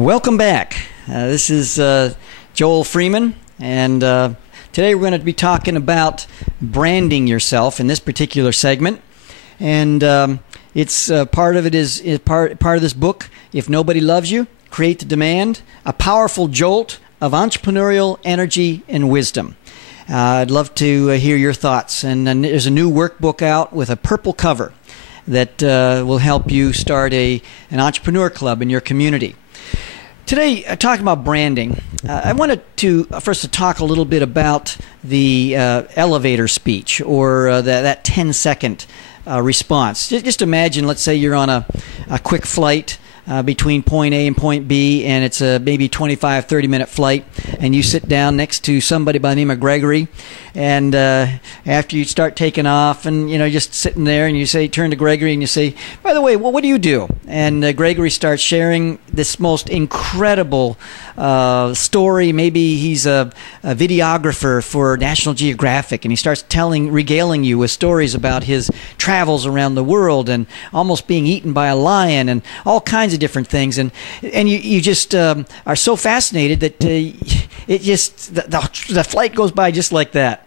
Welcome back. This is Joel Freeman, and today we're going to be talking about branding yourself in this particular segment. And it's part of it is part of this book. If Nobody Loves You, Create the Demand: A Powerful Jolt of Entrepreneurial Energy and Wisdom. I'd love to hear your thoughts. And there's a new workbook out with a purple cover that will help you start an entrepreneur club in your community. Today, talking about branding, I wanted to first to talk a little bit about the elevator speech, or that 10-second response. Just imagine, let's say you're on a quick flight between point A and point B, and it's a maybe 25, 30-minute flight, and you sit down next to somebody by the name of Gregory, and after you start taking off, and just sitting there, and you turn to Gregory and you say, by the way, well, what do you do? And Gregory starts sharing this most incredible story. Maybe he's a videographer for National Geographic, and he starts regaling you with stories about his travels around the world and almost being eaten by a lion and all kinds of different things. And you just are so fascinated that the flight goes by just like that.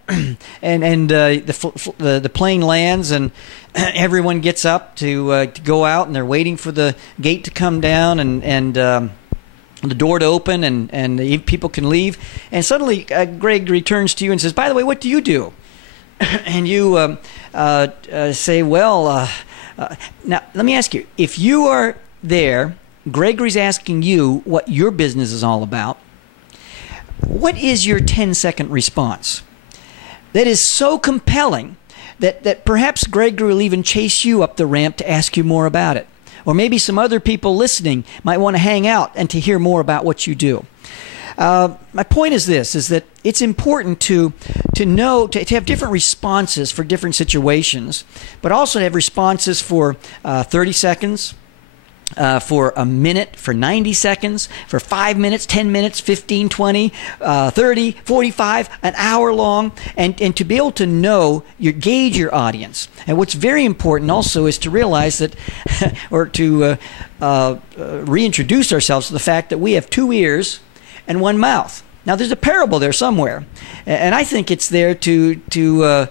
and the plane lands, and everyone gets up to go out, and they're waiting for the gate to come down and the door to open, and the people can leave. And suddenly Greg returns to you and says, by the way, what do you do? And you say, well, now let me ask you, if you are there, Gregory's asking you what your business is all about, what is your 10-second response that is so compelling that perhaps Gregory will even chase you up the ramp to ask you more about it? Or maybe some other people listening might want to hang out and to hear more about what you do. My point is this, is that it's important to know, to have different responses for different situations, but also to have responses for 30 seconds, for a minute, for 90 seconds, for 5 minutes, 10 minutes, 15, 20, 30, 45, an hour long, and to be able to gauge your audience. And what's very important also is to realize that, or to reintroduce ourselves to the fact that we have 2 ears and 1 mouth. Now, there's a parable there somewhere, and I think it's there to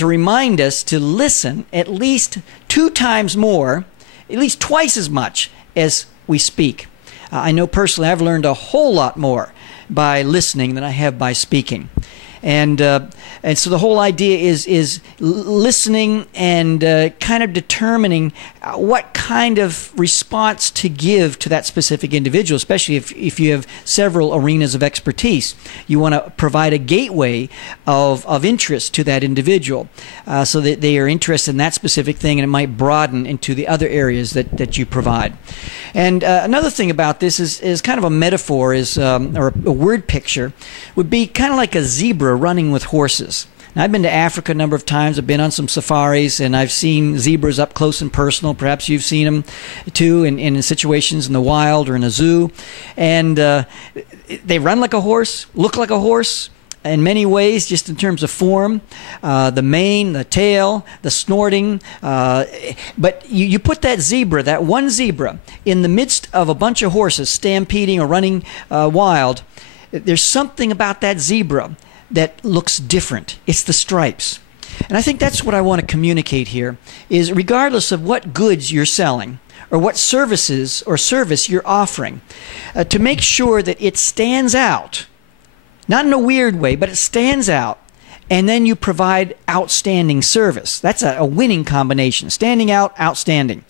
remind us to listen at least 2 times more, at least twice as much as we speak. I know personally I've learned a whole lot more by listening than I have by speaking. And so the whole idea is listening and kind of determining what kind of response to give to that specific individual, especially if you have several arenas of expertise. You want to provide a gateway of interest to that individual so that they are interested in that specific thing, and it might broaden into the other areas that you provide. And another thing about this is kind of a metaphor, or a word picture, would be kind of like a zebra running with horses. Now, I've been to Africa a number of times. I've been on some safaris, and I've seen zebras up close and personal. Perhaps you've seen them too in situations in the wild or in a zoo. And they run like a horse, look like a horse in many ways, just in terms of form, the mane, the tail, the snorting. But you put that zebra, that one zebra, in the midst of a bunch of horses stampeding or running wild. There's something about that zebra that looks different. It's the stripes. And I think that's what I want to communicate here, is regardless of what goods you're selling or what services or service you're offering, to make sure that it stands out, not in a weird way, but it stands out, and then you provide outstanding service. That's a winning combination. Standing out, outstanding.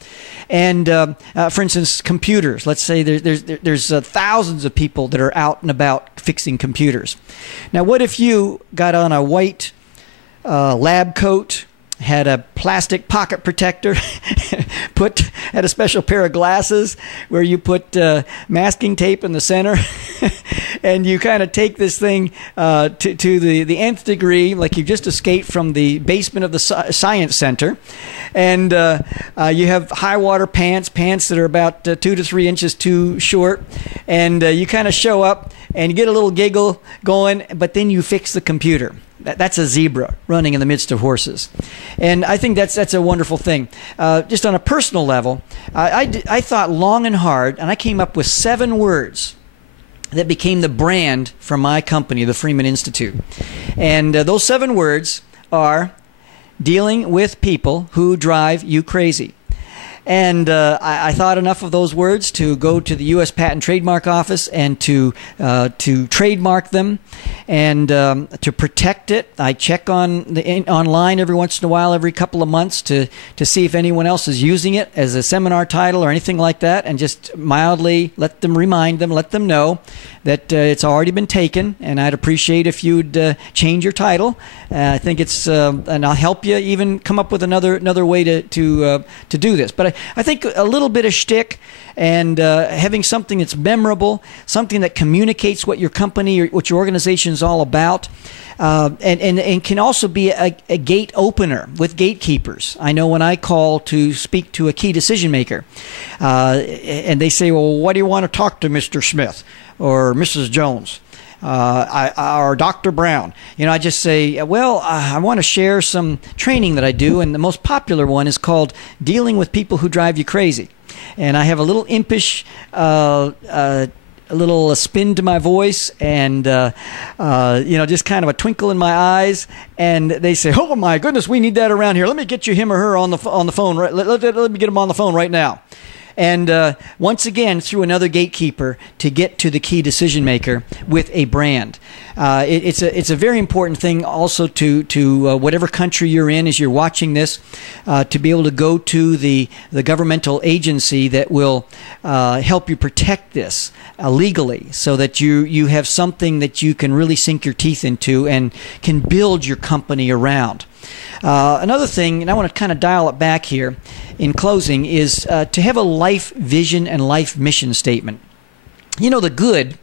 And for instance, computers. Let's say there's thousands of people that are out and about fixing computers. Now, what if you got on a white lab coat, had a plastic pocket protector, had a special pair of glasses where you put masking tape in the center, and you kind of take this thing to the nth degree, like you've just escaped from the basement of the science center, and you have high water pants that are about 2 to 3 inches too short, and you kind of show up and you get a little giggle going, but then you fix the computer. That's a zebra running in the midst of horses. And I think that's a wonderful thing. Just on a personal level, I thought long and hard, and I came up with 7 words that became the brand for my company, the Freeman Institute. And those 7 words are dealing with people who drive you crazy. And I thought enough of those words to go to the U.S. Patent Trademark Office and to trademark them and to protect it. I check online every once in a while, every couple of months, to see if anyone else is using it as a seminar title or anything like that, and just mildly let them know that it's already been taken, and I'd appreciate if you'd change your title. I think it's, and I'll help you even come up with another way to do this. But I think a little bit of shtick and having something that's memorable, something that communicates what your company or what your organization is all about, and can also be a gate opener with gatekeepers. I know when I call to speak to a key decision maker, and they say, well, what do you want to talk to Mr. Smith or Mrs. Jones? Or Dr. Brown. I just say, well, I want to share some training that I do, and the most popular one is called Dealing with People Who Drive You Crazy. And I have a little impish, a little spin to my voice, and just kind of a twinkle in my eyes. And they say, "Oh my goodness, we need that around here. Let me get you him or her on the phone. Right? Let me get him on the phone right now." And once again, through another gatekeeper to get to the key decision maker with a brand. It's a very important thing also to whatever country you're in as you're watching this, to be able to go to the governmental agency that will help you protect this legally, so that you have something that you can really sink your teeth into and can build your company around. Another thing, and I want to kind of dial it back here in closing, is to have a life vision and life mission statement. The good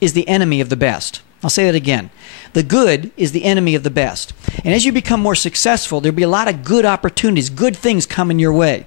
is the enemy of the best. I'll say that again. The good is the enemy of the best. And as you become more successful, there'll be a lot of good opportunities, good things coming your way.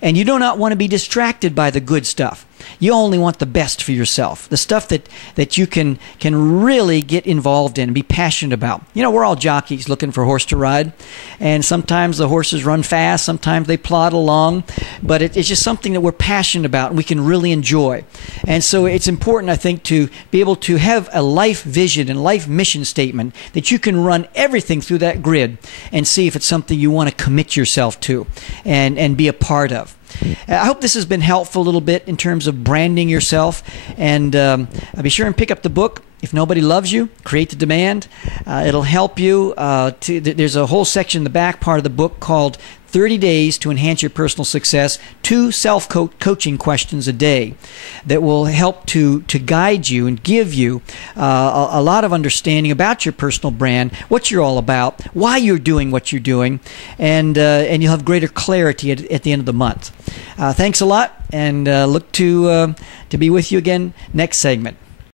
And you do not want to be distracted by the good stuff. You only want the best for yourself, the stuff that you can really get involved in and be passionate about. We're all jockeys looking for a horse to ride, and sometimes the horses run fast, sometimes they plod along, but it's just something that we're passionate about and we can really enjoy. And so it's important, I think, to be able to have a life vision and life mission statement that you can run everything through that grid and see if it's something you want to commit yourself to and be a part of. I hope this has been helpful a little bit in terms of branding yourself, and be sure and pick up the book, If Nobody Loves You, Create the Demand. It'll help you. There's a whole section in the back part of the book called 30 Days to Enhance Your Personal Success, 2 self-coaching questions a day that will help to guide you and give you a lot of understanding about your personal brand, what you're all about, why you're doing what you're doing, and you'll have greater clarity at the end of the month. Thanks a lot, and look to be with you again next segment.